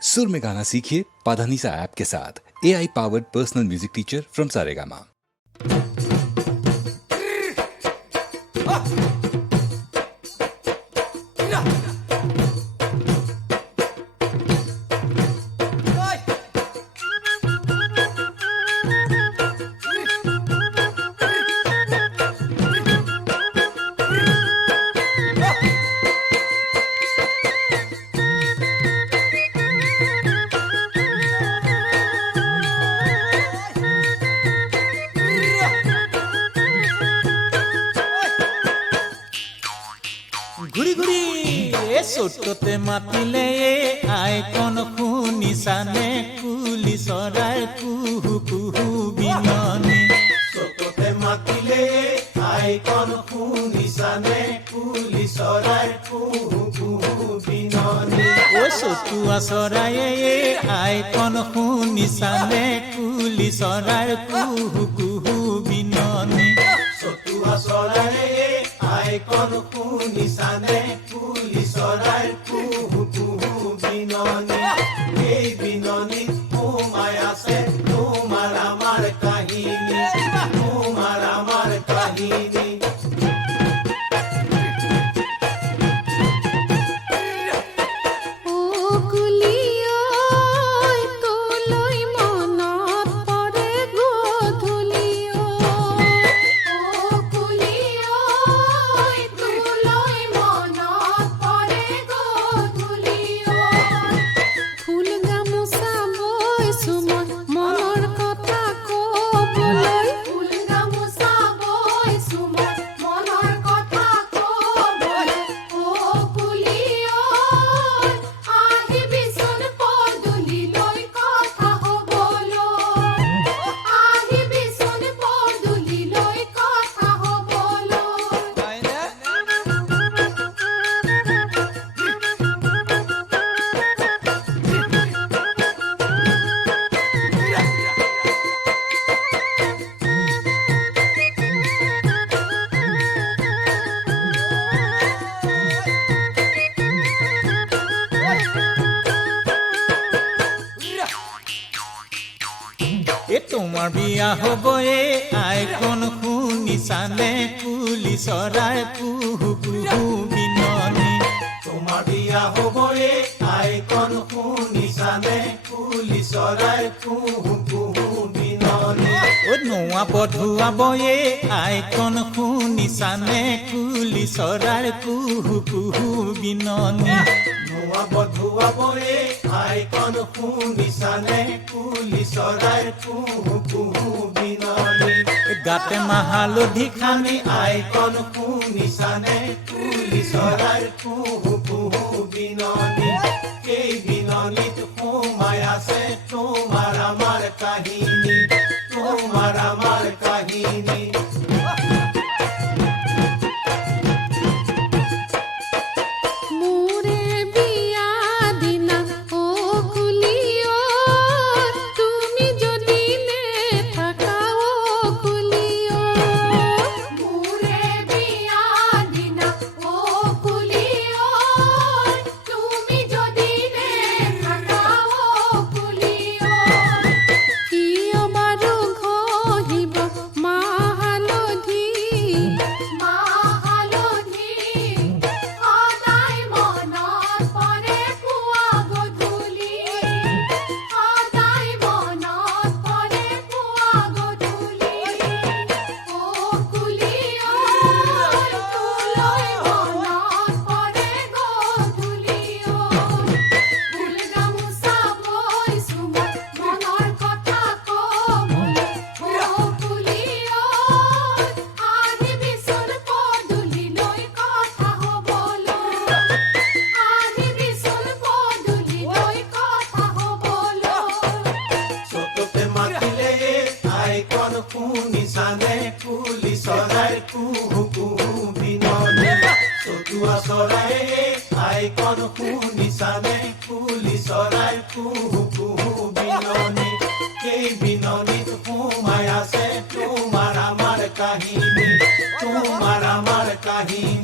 सुर में गाना सीखिए पाधानीसा ऐप के साथ। AI powered personal music teacher from Saregama. ঘুরি ঘুরি ছোটতে মাতিলে আইকন শুনিছানে কুলি চৰাইৰ কুহু কুহু বিননি ছোটতে মাতিলে আইকন শুনিছানে কুলি চৰাইৰ কুহু কুহু বিননি ও চতুৱা চৰায়ে আইকন শুনিছানে কুলি চৰাইৰ কুহু কুহু বিননি চতুৱা চৰায়ে আইকন শুনিছানে কুলি চৰাইৰ কুহু কুহু বিননি এই বিননিত সোমাই আছে তোমাৰ আমাৰ কাহিনী তোমাৰ আমাৰ কাহিনী তোমাৰ বিয়া হ'ব আইকন শুনিছানে কুলি চৰাইৰ কুহু কুহু বিননি তোমাৰ বিয়া হ'ব আইকন শুনিছানে কুলি চৰাইৰ কুহু কুহু বিননি ও নোৱা পধুৱাব আইকন শুনিছানে কুলি চৰাইৰ কুহু কুহু বিননি নোৱা বধুৱাব আইকন শুনিছানে কুলি চৰাইৰ কুহু কুহু বিননি গাতে মাহালধি খানি আইকন শুনিছানে কুলি চৰাইৰ কুহু কুহু বিননি এই বিননিত সোমাই আছে তোমাৰ আমাৰ কাহিনী তোমাৰ আমাৰ কাহিনী শুনিছানে কুলি চৰাইৰ কুহু কুহু বিননি চতুৱা চৰায়ে আইকন শুনিছানে কুলি চৰাইৰ কুহু কুহু বিননি এই বিননিত সোমাই আছে তোমাৰ আমাৰ কাহিনী তোমাৰ আমাৰ কাহিনী